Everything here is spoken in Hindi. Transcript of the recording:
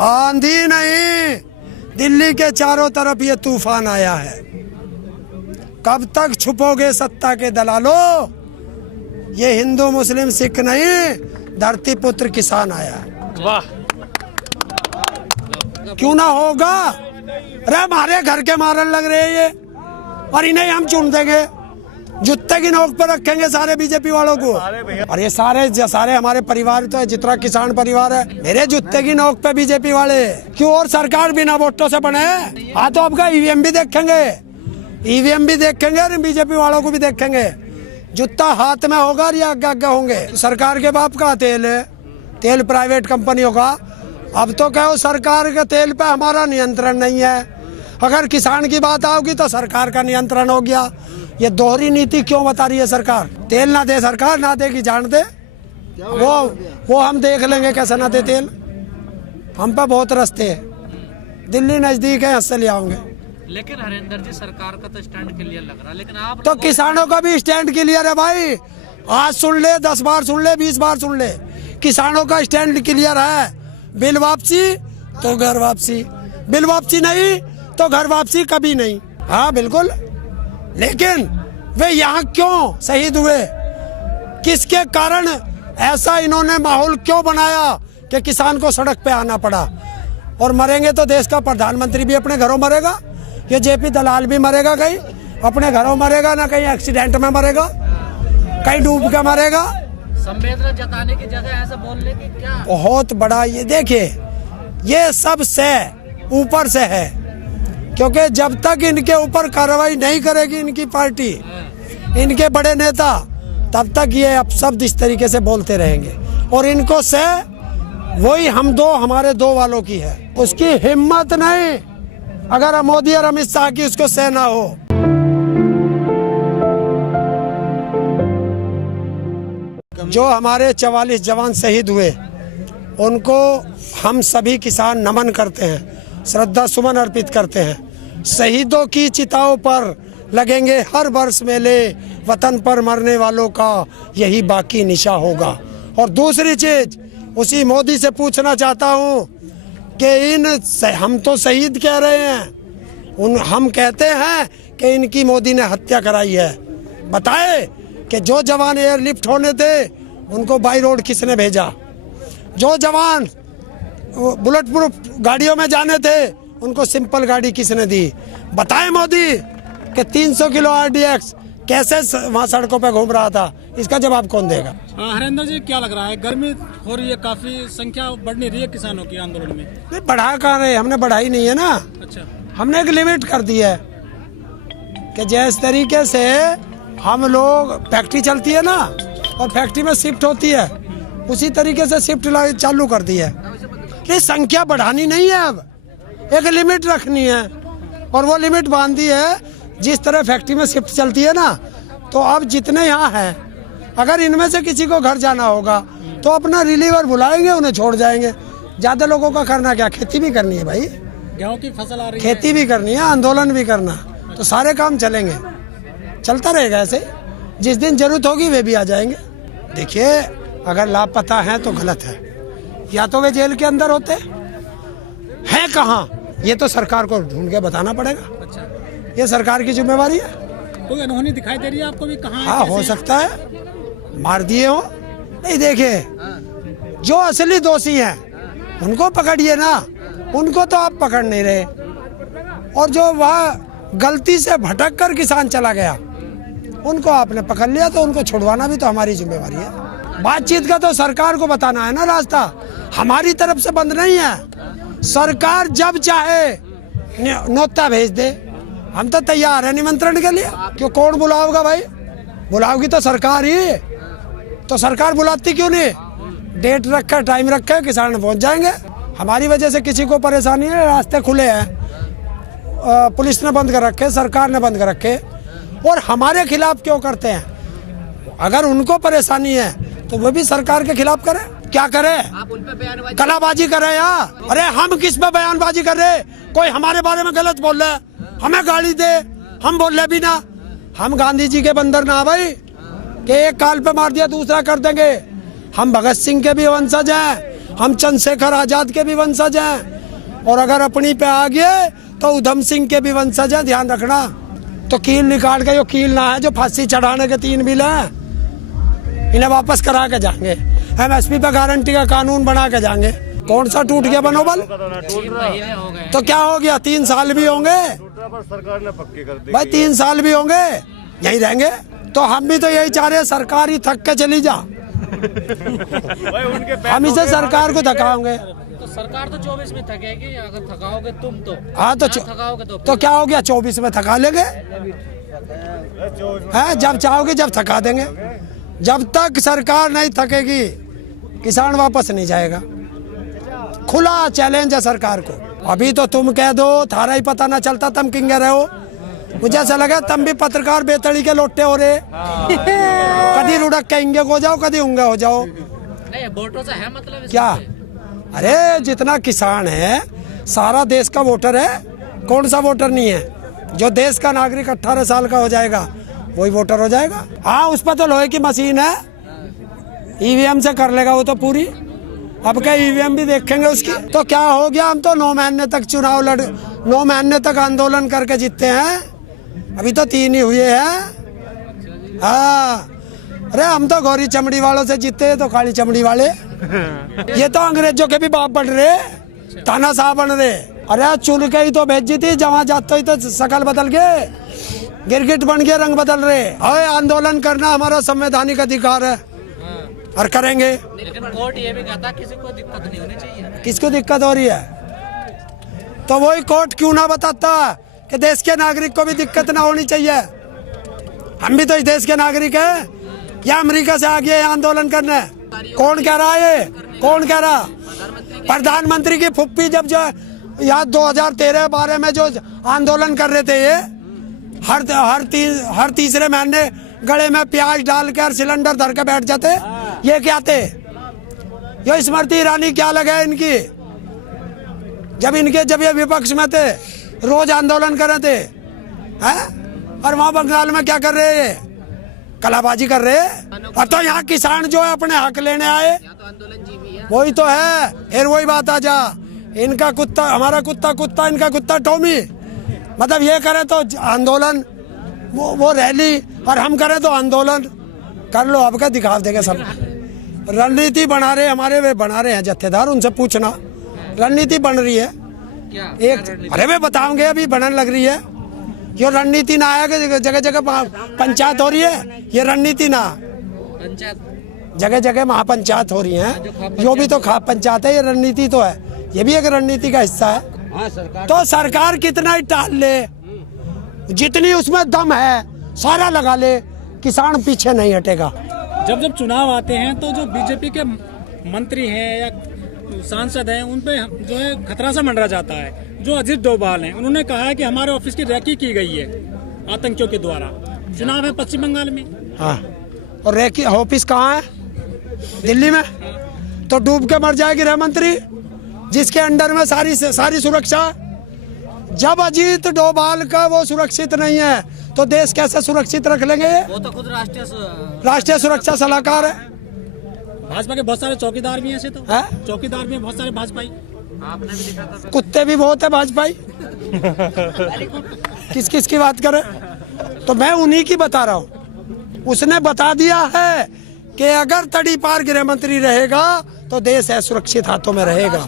आंधी नहीं, दिल्ली के चारों तरफ ये तूफान आया है। कब तक छुपोगे सत्ता के दलालों? ये हिंदू मुस्लिम सिख नहीं, धरती पुत्र किसान आया है। वाह, क्यों ना होगा? अरे हमारे घर के मारन लग रहे हैं ये, और इन्हें हम चुन देंगे, जूते की नोक पर रखेंगे सारे बीजेपी वालों को। और ये सारे हमारे परिवार तो है, जितना किसान परिवार है, मेरे जूते की नोक पे बीजेपी वाले। क्यों? और सरकार बिना वोटों से बने। हाँ, तो आपका ईवीएम भी देखेंगे, ईवीएम भी देखेंगे और बीजेपी वालों को भी देखेंगे। जूता हाथ में होगा और ये आगे होंगे। सरकार के बाप का तेल है, तेल प्राइवेट कंपनियों का। अब तो कहो सरकार के तेल पे हमारा नियंत्रण नहीं है, अगर किसान की बात आओगी तो सरकार का नियंत्रण हो गया। ये दोहरी नीति क्यों बता रही है सरकार? तेल ना दे सरकार, ना देगी जान दे, वो हम देख लेंगे कैसे ना दे तेल। हम पे बहुत रास्ते हैं, दिल्ली नजदीक है, इससे ले आऊंगे। लेकिन हरिंदर जी, सरकार का तो स्टैंड क्लियर लग रहा है, लेकिन आप तो किसानों का भी स्टैंड क्लियर है भाई। आज सुन ले, 10 बार सुन ले, 20 बार सुन ले, किसानों का स्टैंड क्लियर है। बिल वापसी तो घर वापसी, बिल वापसी नहीं तो घर वापसी कभी नहीं। हाँ बिल्कुल, लेकिन वे यहाँ क्यों शहीद हुए? किसके कारण ऐसा इन्होंने माहौल क्यों बनाया कि किसान को सड़क पे आना पड़ा? और मरेंगे तो देश का प्रधानमंत्री भी अपने घरों मरेगा, ये जेपी दलाल भी मरेगा, कहीं अपने घरों मरेगा, ना कहीं एक्सीडेंट में मरेगा, कहीं डूब के मरेगा। संवेदना जताने की जगह ऐसा बोलने की क्या? बहुत बड़ा ये देखिए, ये सब से ऊपर से है, क्योंकि जब तक इनके ऊपर कार्रवाई नहीं करेगी इनकी पार्टी, इनके बड़े नेता, तब तक ये अब शब्द इस तरीके से बोलते रहेंगे। और इनको से वही हम दो, हमारे दो वालों की है, उसकी हिम्मत नहीं अगर मोदी और अमित शाह की उसको से ना हो। जो हमारे 44 जवान शहीद हुए, उनको हम सभी किसान नमन करते हैं, श्रद्धा सुमन अर्पित करते हैं। शहीदों की चिताओं पर लगेंगे हर वर्ष मेले, वतन पर मरने वालों का यही बाकी निशा होगा। और दूसरी चीज, उसी मोदी से पूछना चाहता हूँ कि हम तो शहीद कह रहे हैं, हम कहते हैं कि इनकी मोदी ने हत्या कराई है। बताए कि जो जवान एयरलिफ्ट होने थे उनको बाई रोड किसने भेजा? जो जवान बुलेट प्रूफ गाड़ियों में जाने थे उनको सिंपल गाड़ी किसने दी? बताए मोदी कि 300 किलो RDX कैसे वहाँ सड़कों पे घूम रहा था? इसका जवाब कौन देगा? हरिंदर जी, क्या लग रहा है, गर्मी हो रही है, काफी संख्या बढ़ नहीं रही है किसानों की आंदोलन में? नहीं, बढ़ा कहाँ रहे, हमने बढ़ाई नहीं है ना। अच्छा, हमने एक लिमिट कर दी है कि जिस तरीके से हम लोग, फैक्ट्री चलती है ना और फैक्ट्री में शिफ्ट होती है, उसी तरीके से शिफ्ट चालू कर दी है। ये संख्या बढ़ानी नहीं है, अब एक लिमिट रखनी है, और वो लिमिट बांध दी है। जिस तरह फैक्ट्री में शिफ्ट चलती है ना, तो अब जितने यहाँ हैं, अगर इनमें से किसी को घर जाना होगा तो अपना रिलीवर बुलाएंगे, उन्हें छोड़ जाएंगे। ज्यादा लोगों का करना क्या? खेती भी करनी है भाई, गेहूं की फसल आ रही है, खेती भी करनी है, आंदोलन भी करना, तो सारे काम चलेंगे, चलता रहेगा ऐसे। जिस दिन जरूरत होगी वे भी आ जाएंगे। देखिए, अगर लापता है तो गलत है, या तो वे जेल के अंदर होते हैं, कहाँ ये तो सरकार को ढूंढ के बताना पड़ेगा। अच्छा, ये सरकार की जिम्मेवारी है। कोई अनहोनी दिखाई दे रही है आपको भी? कहाँ हाँ, हो सकता है मार दिए हो। नहीं, देखिए, जो असली दोषी हैं उनको पकड़िए ना, उनको तो आप पकड़ नहीं रहे। और जो वह गलती से भटक कर किसान चला गया, उनको आपने पकड़ लिया, तो उनको छुड़वाना भी तो हमारी जिम्मेवारी है। बातचीत का तो सरकार को बताना है ना रास्ता, हमारी तरफ से बंद नहीं है। सरकार जब चाहे न्योता भेज दे, हम तो तैयार है निमंत्रण के लिए। क्यों, कौन बुलाओगा भाई? बुलाओगी तो सरकार ही, तो सरकार बुलाती क्यों नहीं? डेट रखा, टाइम रखा, किसान पहुंच जाएंगे। हमारी वजह से किसी को परेशानी है, रास्ते खुले हैं, पुलिस ने बंद कर रखे, सरकार ने बंद कर रखे, और हमारे खिलाफ क्यों करते हैं? अगर उनको परेशानी है तो वो भी सरकार के खिलाफ करे। क्या करे? आप उन पे बयानबाजी, कलाबाजी कर रहे हैं? अरे हम किस पे बयानबाजी कर रहे? कोई हमारे बारे में गलत बोल रहा है, हमें गाली दे, हम बोल रहे भी ना। हम गांधी जी के बंदर ना भाई कि एक काल पे मार दिया दूसरा कर देंगे। हम भगत सिंह के भी वंशज हैं, हम चंद्रशेखर आजाद के भी वंशज हैं, और अगर अपनी पे आ गए तो उधम सिंह के भी वंशज हैं, ध्यान रखना। तो कील निकाल के, जो कील ना है, जो फांसी चढ़ाने के 3 बिल हैं, इन्हें वापस करा के जाएंगे। MSP पे गारंटी का कानून बना के जाएंगे। कौन सा टूट गया मनोबल? तो क्या हो गया, 3 साल भी होंगे सरकार ने पक्के कर दी भाई, 3 साल भी होंगे, यही रहेंगे। तो हम भी तो यही चाह रहे हैं, सरकार ही थक के चली जा। हम इसे सरकार को थकाओगे। तो सरकार तो 24 में थकेगी, अगर थकाओगे तुम तो। हाँ तो थकाओगे तो क्या हो गया, 24 में थका लेंगे, हैं? जब चाहोगे जब थका देंगे। जब तक सरकार नहीं थकेगी किसान वापस नहीं जाएगा। खुला चैलेंज है सरकार को। अभी तो तुम कह दो, थारा ही पता ना चलता, तुम किंगे रहे हो। मुझे ऐसा लगा तुम भी पत्रकार बेतड़ी के लोटे हो रहे। कभी रुड़क के इंगे हो जाओ, कभी उंगे हो जाओ। नहीं, वोटों से है मतलब इसमें? क्या? अरे जितना किसान है सारा देश का वोटर है। कौन सा वोटर नहीं है? जो देश का नागरिक 18 साल का हो जाएगा वही वोटर हो जाएगा। हाँ, उस पर तो लोहे की मशीन है, EVM से कर लेगा वो तो पूरी। अब क्या EVM भी देखेंगे उसकी? तो क्या हो गया, हम तो 9 महीने तक 9 महीने तक आंदोलन करके जीतते हैं, अभी तो 3 ही हुए हैं। हाँ, अरे हम तो गौरी चमड़ी वालों से जीते हैं, तो काली चमड़ी वाले ये तो अंग्रेजों के भी बाप बन रहे, तानाशाह बन रहे। अरे चुन के ही तो भेजी थी, जहाँ जाते ही तो शकल बदल गए, गिरगिट बन गए, रंग बदल रहे। अरे आंदोलन करना हमारा संवैधानिक अधिकार है और करेंगे। लेकिन कोर्ट ये भी कहता किसी को दिक्कत नहीं होनी चाहिए। किसको दिक्कत हो रही है? तो वही कोर्ट क्यों ना बताता कि देश के नागरिक को भी दिक्कत ना होनी चाहिए। हम भी तो इस देश के नागरिक हैं, या अमेरिका से आ गए आंदोलन करने? कौन कह रहा है? कौन कह रहा? प्रधानमंत्री की फुप्पी जब जो यहाँ 2013-12 में जो आंदोलन कर रहे थे, ये हर तीसरे महीने गले में प्याज डालकर सिलेंडर धर के बैठ जाते। ये क्या थे? ये स्मृति ईरानी क्या लगा इनकी? जब ये विपक्ष में थे, रोज आंदोलन कर रहे थे, हैं? और वहाँ बंगाल में क्या कर रहे हैं? कलाबाजी कर रहे हैं। और तो यहाँ किसान जो है अपने हक लेने आए, वही तो है। फिर वही बात आ जा, इनका कुत्ता हमारा कुत्ता, इनका कुत्ता टॉमी। मतलब ये करे तो आंदोलन, वो रैली, और हम करें तो आंदोलन। कर लो, अब क्या दिखा देंगे सब। रणनीति बना रहे हमारे, वे बना रहे हैं जत्थेदार, उनसे पूछना। रणनीति बन रही है क्या? एक, अरे मैं बताऊंगे, अभी बनने लग रही है। ये रणनीति ना आया, जगह जगह पंचायत हो रही है, ये रणनीति ना, पंचायत जगह जगह महापंचायत हो रही है। जो भी तो खाप पंचायत है, ये रणनीति तो है, ये भी एक रणनीति का हिस्सा है। तो सरकार कितना ही टाल ले, जितनी उसमें दम है सारा लगा ले, किसान पीछे नहीं हटेगा। जब चुनाव आते हैं तो जो बीजेपी के मंत्री हैं या सांसद हैं, उन पे जो है खतरा सा मंडरा जाता है। जो अजीत डोभाल हैं, उन्होंने कहा है कि हमारे ऑफिस की रैकी की गई है आतंकियों के द्वारा। चुनाव है पश्चिम बंगाल में। हाँ, और रैकी ऑफिस कहाँ है? दिल्ली में। तो डूब के मर जाएगी गृह मंत्री, जिसके अंडर में सारी सुरक्षा। जब अजीत डोभाल का वो सुरक्षित नहीं है तो देश कैसे सुरक्षित रख लेंगे? वो तो खुद राष्ट्रीय सुरक्षा सलाहकार है। भाजपा के बहुत सारे चौकीदार भी हैं ऐसे तो है? चौकीदार भी हैं बहुत सारे भाजपाई। आपने भी दिखा था, कुत्ते भी बहुत है भाजपाई। किस किस की बात करें? तो मैं उन्हीं की बता रहा हूँ। उसने बता दिया है कि अगर तड़ी पार गृह मंत्री रहेगा तो देश है सुरक्षित हाथों में रहेगा।